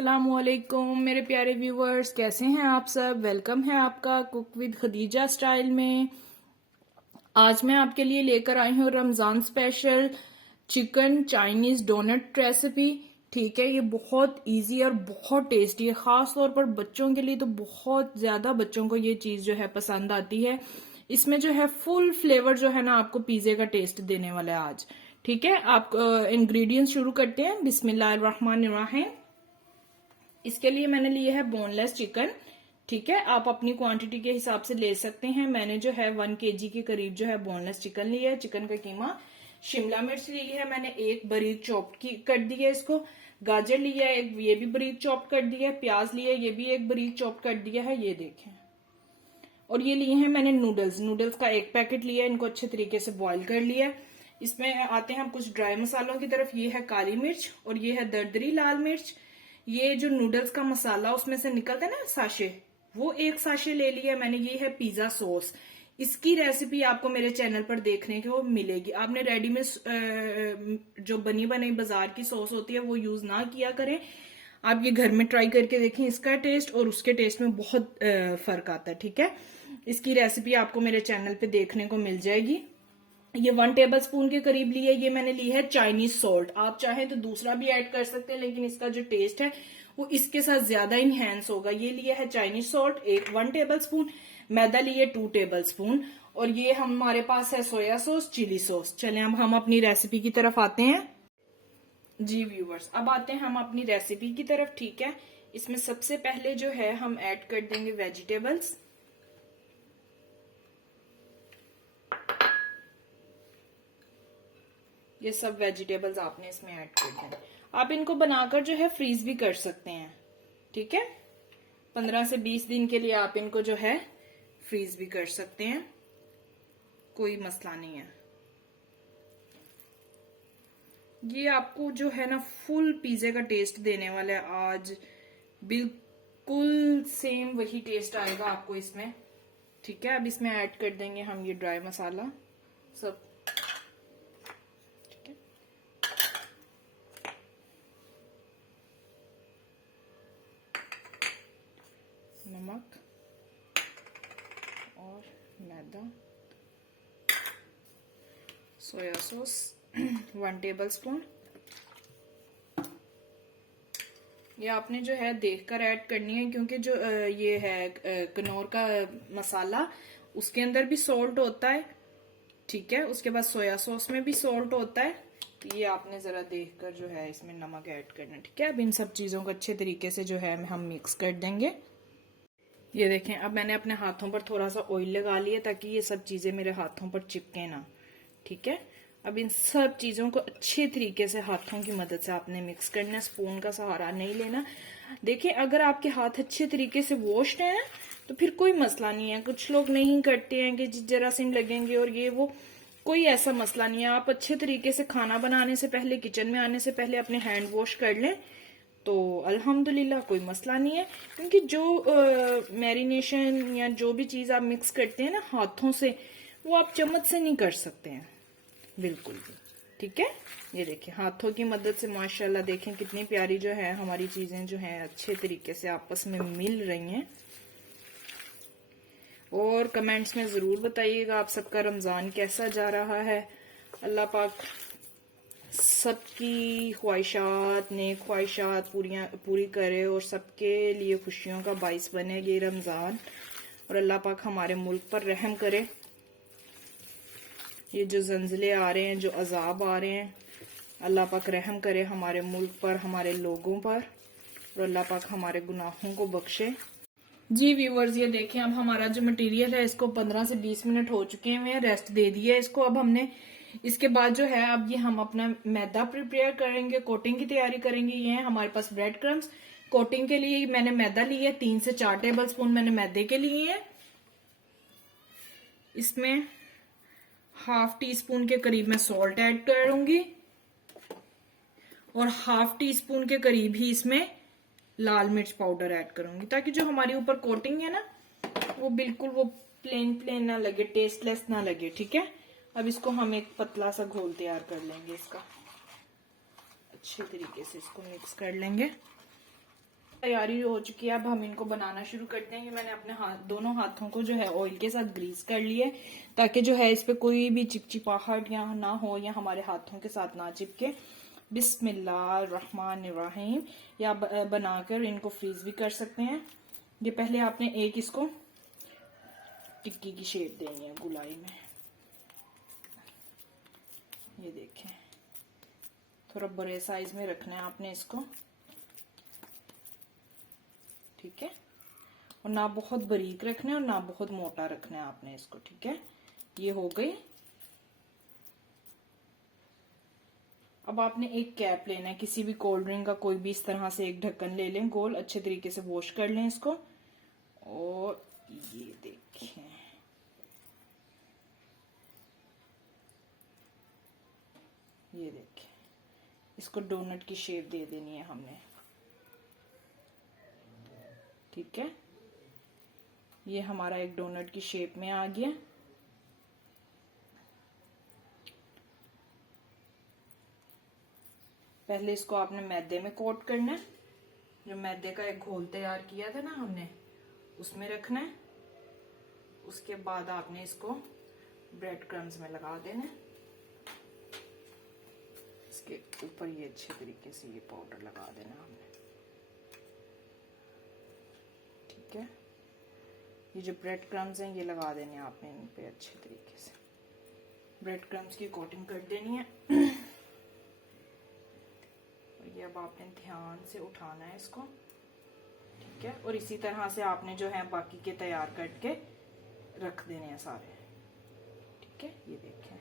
अस्सलामुअलैकुम मेरे प्यारे व्यूवर्स, कैसे हैं आप सब। वेलकम है आपका कुक विद खदीजा स्टाइल में। आज मैं आपके लिए लेकर आई हूँ Ramzan special chicken Chinese donut recipe. ठीक है, ये बहुत इजी और बहुत टेस्टी है, खास तौर पर बच्चों के लिए तो बहुत ज्यादा बच्चों को ये चीज जो है पसंद आती है। इसमें जो है फुल फ्लेवर जो है ना आपको पिज्जे का टेस्ट देने वाला है आज। ठीक है, आप इंग्रेडिएंट्स शुरू करते हैं। बिस्मिल्लाहिर्रहमानिर्रहीम। इसके लिए मैंने लिए है बोनलेस चिकन। ठीक है, आप अपनी क्वांटिटी के हिसाब से ले सकते हैं। मैंने जो है 1 kg के करीब जो है बोनलेस चिकन लिया है। चिकन का कीमा, शिमला मिर्च ली है मैंने, एक बारीक चॉप की कर दी है इसको। गाजर लिया है एक, ये भी बारीक चॉप कर दिया है। प्याज लिया है, ये भी एक बारीक चॉप कर दिया है, ये देखें। और ये लिए हैं मैंने नूडल्स का एक पैकेट लिया है। इनको अच्छे तरीके से बॉईल कर लिया है। इसमें आते हैं हम कुछ ड्राई मसालों की तरफ। ये है काली मिर्च और ये है दरदरी लाल मिर्च। ये जो नूडल्स का मसाला उसमें से निकलता है ना साशे, वो एक साशे ले लिया मैंने। ये है पिज्जा सॉस। इसकी रेसिपी आपको मेरे चैनल पर देखने को मिलेगी। आपने रेडीमेड जो बनी बनाई बाजार की सॉस होती है वो यूज ना किया करें। आप ये घर में ट्राई करके देखें, इसका टेस्ट और उसके टेस्ट में बहुत फर्क आता है। ठीक है, इसकी रेसिपी आपको मेरे चैनल पे देखने को मिल जाएगी। ये 1 टेबलस्पून के करीब ली है। ये मैंने ली है चाइनीज सॉल्ट। आप चाहें तो दूसरा भी ऐड कर सकते हैं, लेकिन इसका जो टेस्ट है वो इसके साथ ज्यादा इनहेंस होगा। ये लिया है चाइनीज सॉल्ट 1 टेबलस्पून। मैदा लिए 2 टेबलस्पून। और ये हमारे पास है सोया सॉस, चिली सॉस। चलें अब हम अपनी रेसिपी की तरफ आते हैं। जी व्यूवर्स, अब आते हैं हम अपनी रेसिपी की तरफ। ठीक है, इसमें सबसे पहले जो है हम ऐड कर देंगे वेजिटेबल्स। ये सब वेजिटेबल्स आपने इसमें ऐड कर देना। आप इनको बनाकर जो है फ्रीज भी कर सकते हैं। ठीक है, 15 से 20 दिन के लिए आप इनको जो है फ्रीज भी कर सकते हैं, कोई मसला नहीं है। ये आपको जो है ना फुल पिज्जे का टेस्ट देने वाला है आज। बिल्कुल सेम वही टेस्ट आएगा आपको इसमें। ठीक है, अब इसमें ऐड कर देंगे हम ये ड्राई मसाला सब। नमक और मैदा, सोया सॉस 1 टेबलस्पून। ये आपने जो है देखकर ऐड करनी है, क्योंकि जो ये है कनौर का मसाला, उसके अंदर भी सॉल्ट होता है। ठीक है, उसके बाद सोया सॉस में भी सॉल्ट होता है। तो ये आपने जरा देखकर जो है इसमें नमक ऐड करना। ठीक है, अब इन सब चीजों को अच्छे तरीके से जो है हम मिक्स कर देंगे। ये देखें, अब मैंने अपने हाथों पर थोड़ा सा ऑयल लगा लिया ताकि ये सब चीजें मेरे हाथों पर चिपके ना। ठीक है, अब इन सब चीजों को अच्छे तरीके से हाथों की मदद से आपने मिक्स करना है, स्पून का सहारा नहीं लेना। देखिए, अगर आपके हाथ अच्छे तरीके से वॉश्ड हैं तो फिर कोई मसला नहीं है। कुछ लोग नहीं करते हैं कि जरासीम लगेंगे और ये वो, कोई ऐसा मसला नहीं है। आप अच्छे तरीके से खाना बनाने से पहले, किचन में आने से पहले अपने हैंड वॉश कर लें तो अल्हम्दुलिल्लाह कोई मसला नहीं है। क्योंकि जो मैरिनेशन या जो भी चीज आप मिक्स करते हैं ना हाथों से, वो आप चम्मच से नहीं कर सकते हैं बिल्कुल भी। ठीक है, ये देखिए हाथों की मदद से माशाल्लाह देखें कितनी प्यारी जो है हमारी चीजें जो हैं अच्छे तरीके से आपस में मिल रही हैं। और कमेंट्स में जरूर बताइएगा आप सबका रमजान कैसा जा रहा है। अल्लाह पाक सबकी ख्वाहिशात, नेक ख्वाहिशात पूरी करे और सबके लिए खुशियों का बाइस बने ये रमजान। और अल्लाह पाक हमारे मुल्क पर रहम करे। ये जो जंजले आ रहे हैं, जो अजाब आ रहे हैं, अल्लाह पाक रहम करे हमारे मुल्क पर, हमारे लोगों पर, और अल्लाह पाक हमारे गुनाहों को बख्शे। जी व्यूवर्स, ये देखें, अब हमारा जो मटेरियल है इसको 15 से 20 मिनट हो चुके हैं, रेस्ट दे दिया इसको। अब हमने इसके बाद जो है अब ये हम अपना मैदा प्रिपेयर करेंगे, कोटिंग की तैयारी करेंगे। ये है हमारे पास ब्रेड क्रम्स। कोटिंग के लिए मैंने मैदा लिया है, 3 से 4 टेबलस्पून मैंने मैदे के लिए हैं। इसमें ½ टीस्पून के करीब मैं सॉल्ट ऐड करूंगी और ½ टीस्पून के करीब ही इसमें लाल मिर्च पाउडर ऐड करूंगी, ताकि जो हमारी ऊपर कोटिंग है ना वो बिल्कुल वो प्लेन ना लगे, टेस्टलेस ना लगे। ठीक है, अब इसको हम एक पतला सा घोल तैयार कर लेंगे। इसका अच्छे तरीके से इसको मिक्स कर लेंगे। तैयारी हो चुकी है, अब हम इनको बनाना शुरू करते हैं। ये मैंने अपने दोनों हाथों को जो है ऑयल के साथ ग्रीस कर लिया है, ताकि जो है इस पे कोई भी चिपचिपाहट या ना हो या हमारे हाथों के साथ ना चिपके। बिस्मिल्लाहिर्रहमानिर्रहीम। या बनाकर इनको फ्रीज भी कर सकते हैं। ये पहले आपने एक इसको टिक्की की शेप देनी है गुलाई में। ये देखें, थोड़ा बड़े साइज में रखना है आपने इसको, ठीक है। और ना बहुत बारीक रखना है और ना बहुत मोटा रखना है आपने इसको, ठीक है। ये हो गई। अब आपने एक कैप लेना है, किसी भी कोल्ड ड्रिंक का कोई भी इस तरह से एक ढक्कन ले लें गोल, अच्छे तरीके से वॉश कर लें इसको। और ये देखें, ये देखें, इसको डोनट की शेप दे देनी है हमने, ठीक है। ये हमारा एक डोनट की शेप में आ गया। पहले इसको आपने मैदे में कोट करना है। जो मैदे का एक घोल तैयार किया था ना हमने, उसमें रखना है। उसके बाद आपने इसको ब्रेड क्रम्स में लगा देना है। इसके ऊपर ये अच्छे तरीके से ये पाउडर लगा देना हमने, ठीक है। ये जो ब्रेड क्रम्स हैं ये लगा देने आपने इन पे अच्छे तरीके से। ब्रेड क्रम्स की कोटिंग कर देनी है। और ये अब आपने ध्यान से उठाना है इसको, ठीक है। और इसी तरह से आपने जो है बाकी के तैयार करके रख देने हैं सारे, ठीक है। ये देखें,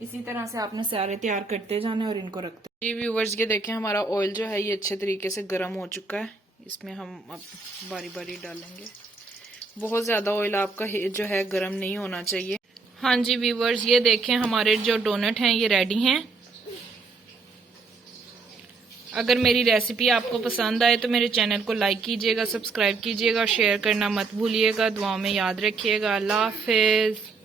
इसी तरह से आपने सारे तैयार करते जाने और इनको रखते। जी व्यूवर्स, ये देखें हमारा ऑयल जो है ये अच्छे तरीके से गर्म हो चुका है। इसमें हम अब बारी बारी डालेंगे। बहुत ज़्यादा ऑयल आपका जो है गर्म नहीं होना चाहिए। हाँ जी व्यूवर्स, ये देखें हमारे जो डोनट हैं ये रेडी हैं। अगर मेरी रेसिपी आपको पसंद आए तो मेरे चैनल को लाइक कीजिएगा, सब्सक्राइब कीजिएगा, शेयर करना मत भूलिएगा। दुआओं में याद रखिएगा। अल्लाह हाफिज़।